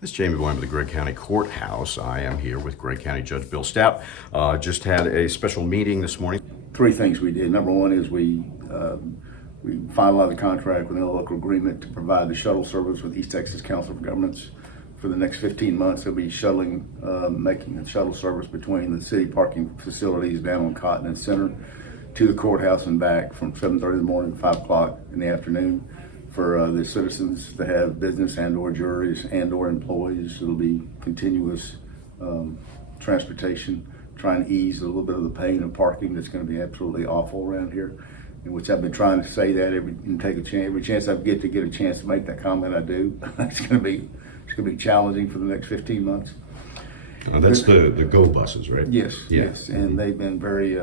This is Jamie Boyman with the Gregg County Courthouse. I am here with Gregg County Judge Bill Stoudt. Just had a special meeting this morning. Three things we did. Number one is we finalized the contract with an local agreement to provide the shuttle service with East Texas Council of Governments. For the next 15 months, they'll be shuttling, making a shuttle service between the city parking facilities down on Cotton and Center to the courthouse and back from 7:30 in the morning to 5 o'clock in the afternoon. For the citizens to have business and/or juries and/or employees, it'll be continuous transportation, trying to ease a little bit of the pain of parking that's going to be absolutely awful around here. In which I've been trying to say that every chance I get a chance to make that comment, I do. It's going to be challenging for the next 15 months. That's the Go buses, right? Yes, Yeah. yes, and they've been very.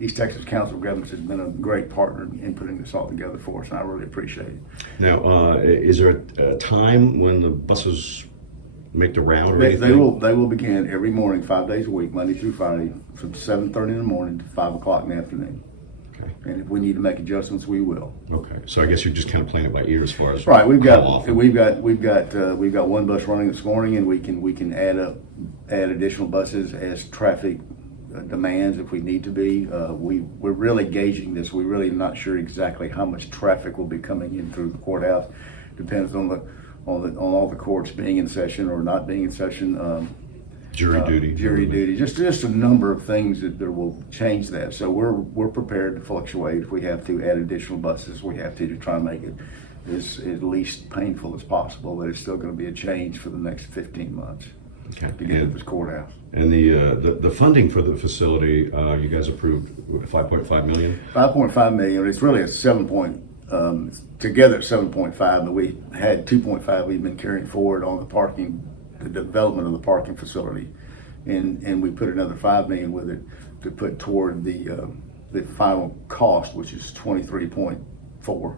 East Texas Council of Governments has been a great partner in putting this all together for us, and I really appreciate it. Now, is there a time when the buses make the round or anything? They will begin every morning, 5 days a week, Monday through Friday, from 7:30 in the morning to 5 o'clock in the afternoon. Okay. And if we need to make adjustments, we will. Okay. So I guess you're just kind of playing it by ear as far as right. We've got one bus running this morning, and we can add additional buses as traffic demands if we need to be. We're really gauging this. We're really not sure exactly how much traffic will be coming in through the courthouse. Depends on all the courts being in session or not being in session. jury duty. Just a number of things that will change that. So we're prepared to fluctuate if we have to add additional buses. We have to try and make it as least painful as possible. But it's still going to be a change for the next 15 months. Okay. To get to this courthouse. And the funding for the facility, you guys approved $5.5 million? $5.5 million. It's really a 7 point, together it's 7.5, but we had 2.5 we've been carrying forward on the development of the parking facility. And we put another $5 million with it to put toward the final cost, which is 23.4.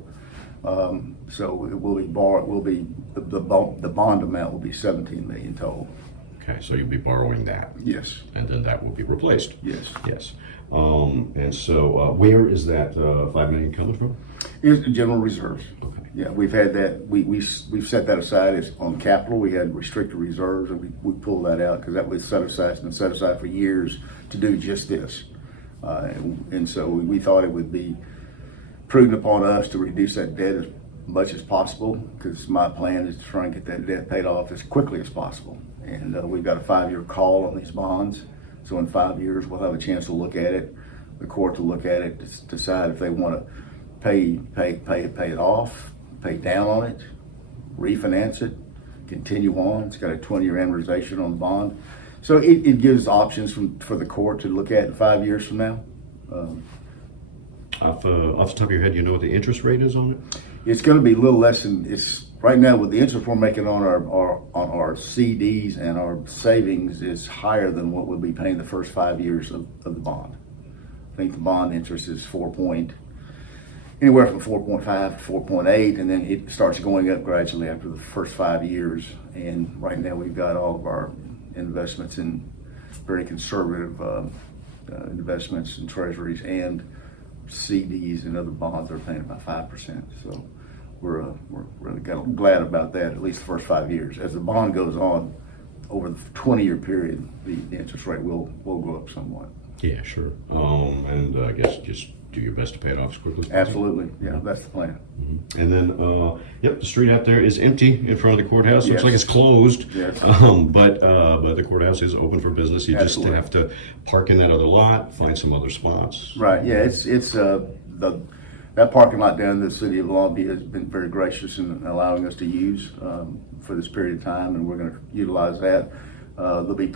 So it will be the bond amount will be 17 million total. Okay, so you'll be borrowing that. Yes. And then that will be replaced. Yes. Yes. And so where is that $5 million coming from? Here's the general reserves. Okay. Yeah, we've had that. We've set that aside as on capital. We had restricted reserves, and we pulled that out because that was set aside for years to do just this. And so we thought it would be prudent upon us to reduce that debt as much as possible, because my plan is to try and get that debt paid off as quickly as possible. And we've got a 5-year call on these bonds. So in 5 years, we'll have a chance to look at it, the court to look at it, to decide if they want to pay it off, pay down on it, refinance it, continue on. It's got a 20-year amortization on the bond. So it gives options for the court to look at in 5 years from now. Off the top of your head, you know what the interest rate is on it? It's going to be a little less than it's right now. With the interest we're making on our CDs and our savings is higher than what we'll be paying the first 5 years of the bond. I think the bond interest is anywhere from 4.5 to 4.8, and then it starts going up gradually after the first 5 years. And right now we've got all of our investments in very conservative investments in treasuries and CDs and other bonds are paying about 5%. So we're really glad about that, at least the first 5 years. As the bond goes on over the 20-year period, the interest rate will go up somewhat. Yeah, sure. And I guess just do your best to pay it off as quickly as possible. Absolutely. Yeah, that's the plan. Mm-hmm. And then, the street out there is empty in front of the courthouse. Yes. Looks like it's closed. Yes. But the courthouse is open for business. You Absolutely. just have to park in that other lot, find some other spots. Right. Yeah. It's that parking lot down in the city of Long Beach has been very gracious in allowing us to use for this period of time, and we're going to utilize that. There'll be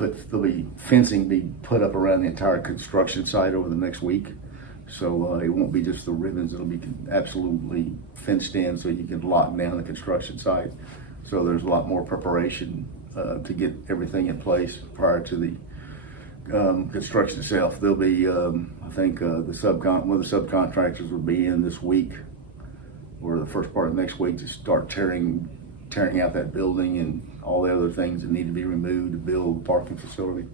fencing be put up around the entire construction site over the next week. So it won't be just the ribbons, it'll be absolutely fenced in so you can lock down the construction site. So there's a lot more preparation to get everything in place prior to the construction itself. There'll be, I think one of the subcontractors will be in this week or the first part of next week to start tearing out that building and all the other things that need to be removed to build the parking facility.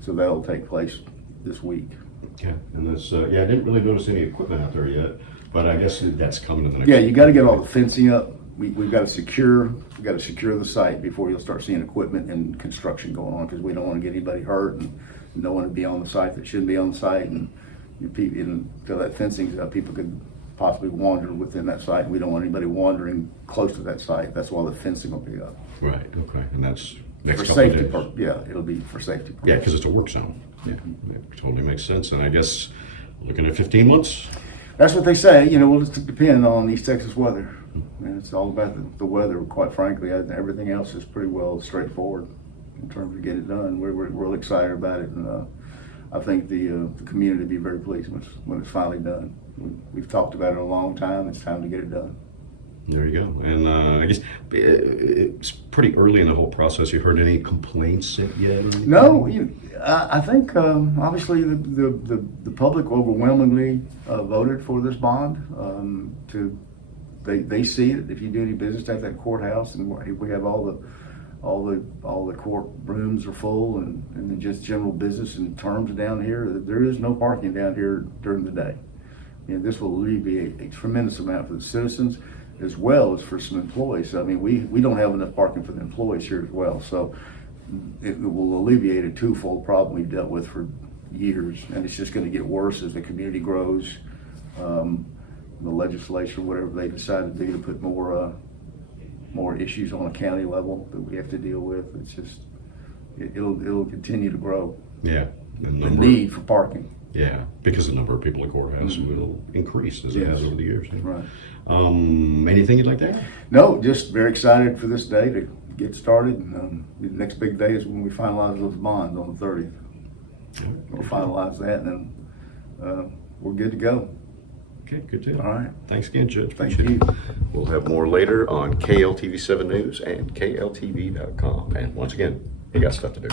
So that'll take place this week. Okay, and this, I didn't really notice any equipment out there yet, but I guess that's coming in the next. Yeah, you got to get all the fencing up we've got to secure the site before you'll start seeing equipment and construction going on, because we don't want to get anybody hurt and no one to be on the site that shouldn't be on the site, and until that fencing's up, people could possibly wander within that site. We don't want anybody wandering close to that site. That's why the fencing will be up. Right, okay, and that's next For couple of safety, days. yeah, it'll be for safety. Yeah, because it's a work zone. Yeah, it totally makes sense. And I guess looking at 15 months. That's what they say. You know, we'll just depend on East Texas weather. And it's all about the weather, quite frankly. Everything else is pretty well straightforward in terms of getting it done. We're real excited about it, and I think the community will be very pleased when it's finally done. We've talked about it a long time. It's time to get it done. There you go. And I guess it's pretty early in the whole process. You heard any complaints yet? No, I think obviously the public overwhelmingly voted for this bond. They see it. If you do any business at that courthouse, and we have all the court rooms are full, and just general business and terms down here. There is no parking down here during the day. And this will alleviate a tremendous amount for the citizens as well as for some employees. I mean, we don't have enough parking for the employees here as well. So it will alleviate a twofold problem we've dealt with for years, and it's just going to get worse as the community grows. The legislature, whatever they decide to do to put more issues on a county level that we have to deal with. It's just it'll continue to grow. Yeah, the need for parking. Yeah, because the number of people at courthouse will increase as it has over the years. Yeah. Right. Anything you'd like to add? No, just very excited for this day to get started. And, the next big day is when we finalize those bonds on the 30th. We'll finalize that, and then we're good to go. Okay, good deal. All right. Thanks again, Judge. Thank you. We'll have more later on KLTV 7 News and KLTV.com. And once again, you got stuff to do.